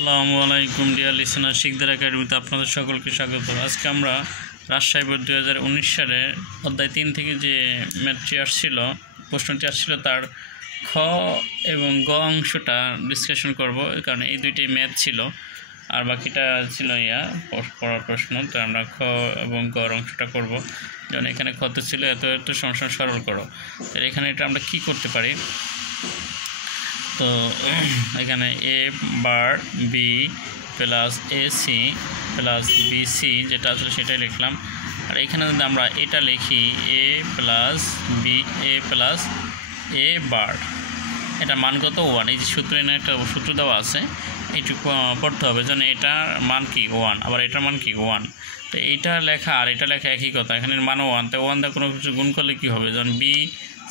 আসসালামু আলাইকুম deer listener, Sikdar একাডেমিতে আপনাদের সকলকে স্বাগত। আজকে আমরা রাজশাহী বোর্ড 2019 সালের অধ্যায় 3 থেকে যে ম্যাথটি আসছিল, প্রশ্নটি আসছিল, তার খ এবং গ অংশটা ডিসকাশন করব, কারণ এই দুইটি ম্যাথ ছিল আর বাকিটা ছিল পড়ার প্রশ্ন। তো আমরা খ এবং গ অংশটা করব। যেমন এখানে খতে ছিল এত এত সমস্যা সরল করো। তো এখানে এটা আমরা কি করতে পারি? তো এখানে A bar B plus A C plus B C যেটা আসলে সেটাই লিখলাম। আর এখানে যদি আমরা এটা লিখি এ প্লাস বি এ প্লাস এ বার, এটা মানগত 1। এই যে সূত্র এনে একটা সূত্র দেওয়া আছে, এইটুকু পড়তে হবে যেন এটার মান কি 1, আবার এটার মান কি 1। তো এইটা লেখা আর এটা লেখা একই কথা, এখানে মানও 1। তো 1 দিয়ে কোনো কিছু গুণ করলে কী হবে? যেমন বি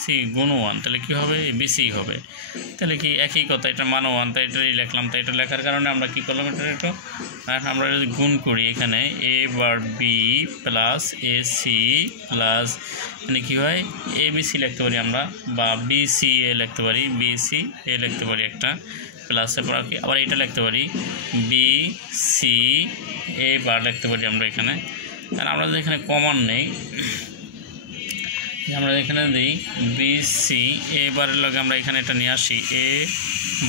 সি গুণ 1, তাহলে কী হবে? বিসি হবে। তাহলে কি একই কথা, এটা মানও 1, তাই এটাই লিখলাম। তাই এটা লেখার কারণে আমরা কী করলাম, এটা একটু আমরা যদি গুণ করি, এখানে A bar B plus A C plus এখানে কী হয় এ বি সি লিখতে পারি আমরা, বা বি সি এ লিখতে পারি, বি সি এ লিখতে পারি একটা, প্লাসের পর আবার এটা লিখতে পারি বি সি এ বার লিখতে পারি আমরা এখানে। আর আমরা যদি এখানে কমন নেই, আমরা এখানে দিই বি সি এ বারের লগে আমরা এখানে এটা নিয়ে আসি এ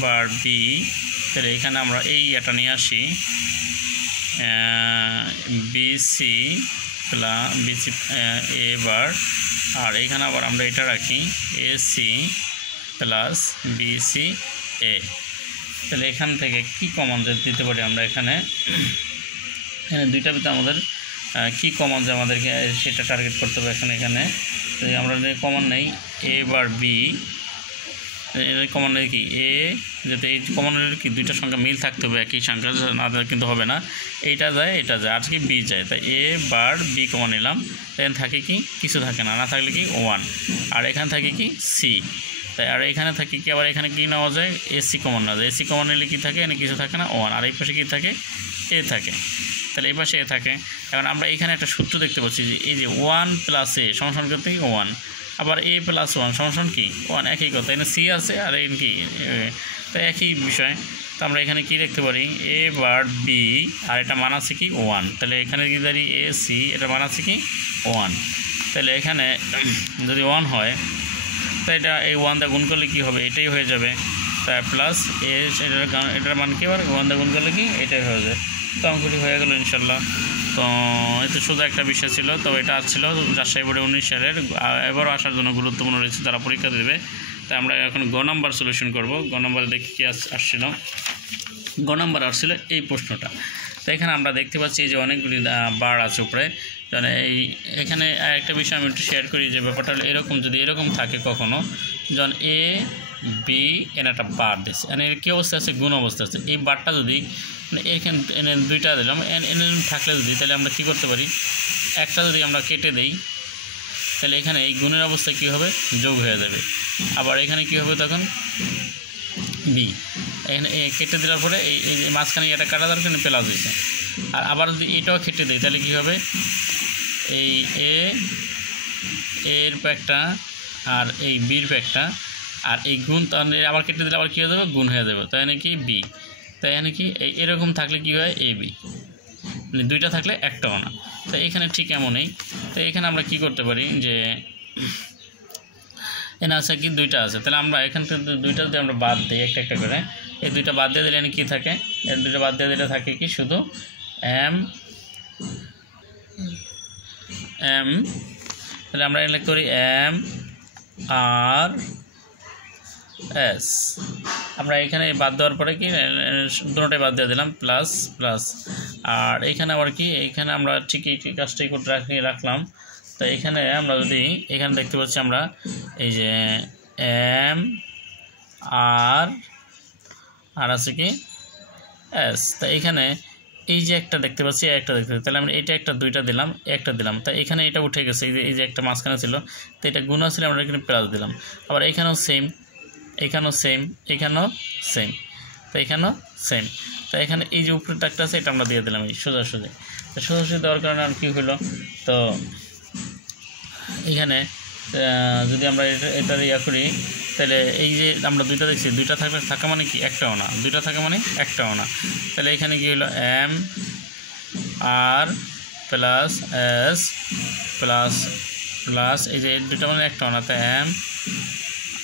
বার বি, তাহলে এখানে আমরা এই এটা নিয়ে আসি বিসি প্লাস বিসি এ বার, আর এখানে আবার আমরা এটা রাখি এ সি প্লাস বিসি এ। তাহলে এখান থেকে কি কমন দিতে পারি আমরা? এখানে দুইটা ভিতরে আমাদের কি কমন যে আমাদেরকে সেটা টার্গেট করতে হবে। এখানে আমরা যদি কমন নেই এ বার বি, কমন নেই কি এ, যাতে এই কমনের কি দুইটা সংখ্যা মিল থাকতে হবে, একই সংখ্যা না কিন্তু হবে না। এইটা যায় এটা যায়, আর কি বি যায়, তাই এ বার বি কমন নিলাম। এখানে থাকে কি কিছু থাকে না, না থাকলে কি 1, আর এখানে থাকে কি সি, তাই আর এখানে থাকে কি আবার এখানে কি নেওয়া যায় এসি কমন নেওয়া যায়। এসি কমন নিলে কী থাকে? এখানে কিছু থাকে না 1, আর এই পাশে কী থাকে? এ থাকে, তাহলে এই পাশে এ থাকে। এখন আমরা এখানে একটা সূত্র দেখতে পাচ্ছি যে এই যে 1 প্লাস এ সমান করতে কি 1, আবার এ প্লাস 1 সমান কি 1, একই কথা। এখানে সি আছে আর এখানে কি, তাই একই বিষয়। তো আমরা এখানে কি লিখতে পারি এ বার বি, আর এটা মান আছে কি 1, তাহলে এখানে কি দাঁড়ি এ সি, এটা মান আছে কি 1। তাহলে এখানে যদি 1 হয়, তাই এটা এই 1 দিয়ে গুণ করলে কী হবে? এটাই হয়ে যাবে। তাই প্লাস এ এটার মান কি আবার 1 দিয়ে গুণ করলে কি এটাই হয়ে যায়। তো অঙ্কটি হয়ে গেল ইনশাল্লাহ। তো এতে শুধু একটা বিষয় ছিল, তো এটা আসছিল রাজশাহী বোর্ডে 19 সালের, এবারও আসার জন্য গুরুত্বপূর্ণ রয়েছে, তারা পরীক্ষা দেবে। তাই আমরা এখন গ নাম্বার সলিউশন করব। গ নাম্বারে দেখি কী আসছিল। গ নাম্বার আসছিল এই প্রশ্নটা। তো এখানে আমরা দেখতে পাচ্ছি যে অনেকগুলি বার আছে উপরে। মানে এখানে একটা বিষয় আমি একটু শেয়ার করি, যে ব্যাপারটা হলো এরকম, যদি এরকম থাকে কখনো, যখন এ বি এনে একটা বার দিচ্ছে, মানে এর কী অবস্থা আছে? গুণ অবস্থা আছে। এই বারটা যদি এখানে এনে দুইটা দিলাম, এনে থাকলে যদি, তাহলে আমরা কী করতে পারি? একটা যদি আমরা কেটে দিই, তাহলে এখানে এই গুণের অবস্থা কী হবে? যোগ হয়ে যাবে। আবার এখানে কী হবে তখন? বি। এখানে কেটে দেওয়ার পরে এই মাঝখানে এটা কাটা দেওয়ার জন্য প্লাস হয়েছে। আর আবার যদি এটাও কেটে দিই, তাহলে কী হবে? এই এর প্যাকটা আর এই বির প্যাকটা আর এই গুণ, তাহলে আবার কেটে দিলে আবার কী হয়ে যাবে? গুণ হয়ে যাবে। তাই নাকি বি, তাই নাকি এরকম থাকলে কী হয়? এ বি, মানে দুইটা থাকলে একটাও না। তো এখানে ঠিক এমনই। তো এখানে আমরা কি করতে পারি, যে এখানে আছে কি দুইটা আছে, তাহলে আমরা এখান থেকে দুইটা যদি আমরা বাদ দিই একটা একটা করে, এই দুইটা বাদ দিয়ে দিলে এখানে কী থাকে? এর দুইটা বাদ দিয়ে দিলে থাকে কি শুধু এম, তাহলে আমরা লিখতে পারি এম আর এস। আমরা এখানে বাদ দেওয়ার পরে কি দুটোটাই বাদ দিয়ে দিলাম, প্লাস প্লাস। আর এইখানে আবার কি, এইখানে আমরা ঠিক এই কাজটাই করে রাখলাম। তো এখানে আমরা যদি এখানে দেখতে পাচ্ছি আমরা এই যে এম আর আছে কি এস। তো এখানে এই যে একটা দেখতে পাচ্ছি, একটা দেখতে পাচ্ছি, তাহলে আমরা এটা একটা দুইটা দিলাম, একটা দিলাম। তাই এখানে এটা উঠে গেছে, এই যে একটা মাঝখানে ছিল, তো এটা গুণ ছিল, আমরা এখানে প্লাস দিলাম। আবার এখানেও সেম, এখানেও সেম, এখানেও সেম, তো এখানেও সেম। তো এখানে এই যে উপরে একটা আছে, এটা আমরা দিয়ে দিলাম এই সোজাসুজি। তো সোজাসুজি দেওয়ার কারণে আর কী হলো? তো এখানে যদি আমরা এটা ইয়া করি, তো তাহলে এই যে আমরা দুইটা দেখছি, দুইটা থাকা মানে কি একটাও না, দুইটা থাকা মানে একটাও না। তাহলে এখানে কি হলো M R plus S plus plus এই যে দুইটা মানে একটাও না, তাই এম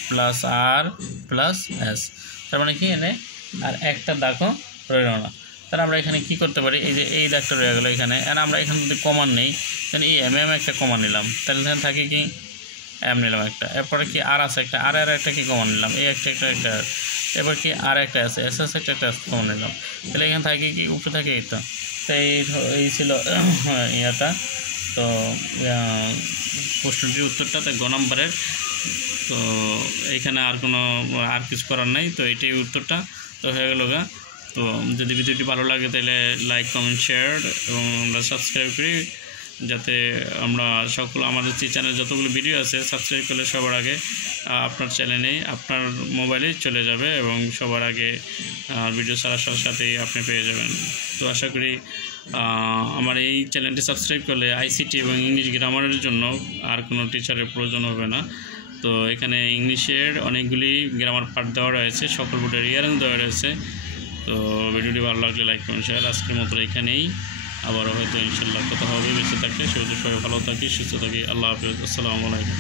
প্লাস আর প্লাস এস, তার মানে কি এনে আর একটা দাগও রইল না। তাহলে আমরা এখানে কি করতে পারি, এই যে এই দাগটা রয়ে গেলো এখানে, আর আমরা এখানে যদি কমান নেই তাহলে এই এম এম একটা কমান নিলাম, তাহলে এখানে থাকে কি এম নিলাম একটা, এরপরে কি আর আছে একটা, আর একটা কি কমান নিলাম, এই একটা একটা, এবার কি আর একটা আছে এস এস একটা কমান নিলাম, তাহলে এখানে থাকে কি উপরে থাকে এই তো। তো এই ছিল ইয়াটা, তো প্রশ্নটির উত্তরটা তো গ নম্বরের। তো এইখানে আর কিছু করার নাই, তো এটাই উত্তরটা তো হয়ে গেল গা। তো যদি ভিডিওটি ভালো লাগে তাহলে লাইক কমেন্ট শেয়ার এবং আমরা সাবস্ক্রাইব করি, যাতে আমরা আমাদের যে চ্যানেল যতগুলো ভিডিও আছে সাবস্ক্রাইব করলে সবার আগে আপনার চ্যানেলেই আপনার মোবাইলেই চলে যাবে এবং সবার আগে ভিডিও ছাড়ার সাথে সাথেই আপনি পেয়ে যাবেন। তো আশা করি আমার এই চ্যানেলটি সাবস্ক্রাইব করলে আইসিটি এবং ইংলিশ গ্রামারের জন্য আর কোনো টিচারের প্রয়োজন হবে না। তো এখানে ইংলিশের অনেকগুলি গ্রামার পার্ট দেওয়া রয়েছে, সকল বোর্ডের রিয়ারেন্স দেওয়া রয়েছে। তো ভিডিওটি ভালো লাগলে লাইক করুন শেয়ার। আজকের মতো এখানেই, আবারও হয়তো ইনশাল্লাহ কথা হবে বেঁচে থাকলে। সেহেতু সবাই ভালো থাকি, সুস্থ থাকি। আল্লাহ হাফিজ, আসসালামু আলাইকুম।